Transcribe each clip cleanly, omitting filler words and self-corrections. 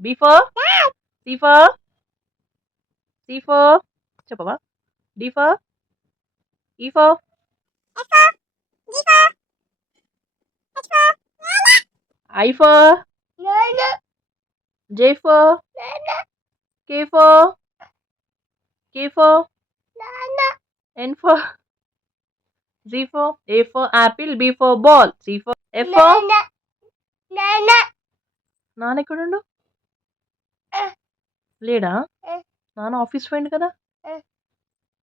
B for C for C for చెప్పవా? D for E for I for J for K for N for Z for A for apple, B for ball, C for F for నాన్న ఎక్కడుండు? లేడా? నాన్న office పోయిండు కదా?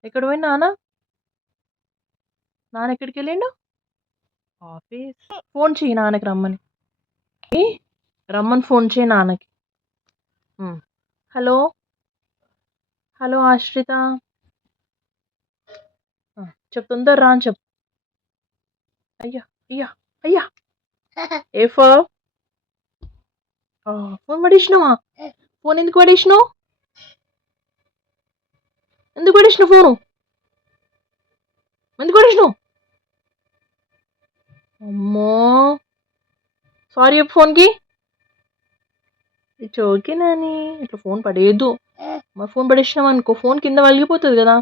ఎక్కడ పోయిండు నాన్న? నాన్న ఎక్కడికి వెళ్ళిండు? ఆఫీస్. ఫోన్ చెయ్యి నాన్నకి రమ్మని. రమ్మని ఫోన్ చేయి నాన్నకి. హలో హలో ఆశ్రిత, చెప్పు తొందర రా అని చెప్పు. అయ్యా అయ్యా అయ్యా. ఏ ఫర్ ఫోన్ పడేసినావా? ఫోన్ ఎందుకు పడేసినావు? ఎందుకు పడేసినావు ఫోను? ఎందుకు పడేసినావు? అమ్మో, సారీ చెప్పు ఫోన్కి. ఇట్స్ ఓకే నాని, ఇట్లా ఫోన్ పడేయద్దు. మరి ఫోన్ పడేసినాం అనుకో ఫోన్ కింద వలిగిపోతుంది కదా.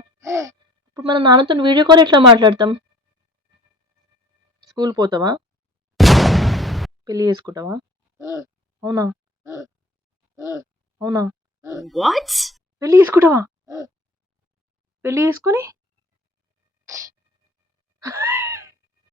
ఇప్పుడు మనం నాన్నతో వీడియో కాల్ ఎట్లా మాట్లాడతాం? స్కూల్ పోతావా? పెళ్లి చేసుకుంటావా? అవునా? అవునా? పెళ్లి చేసుకుంటావా? పెళ్లి చేసుకొని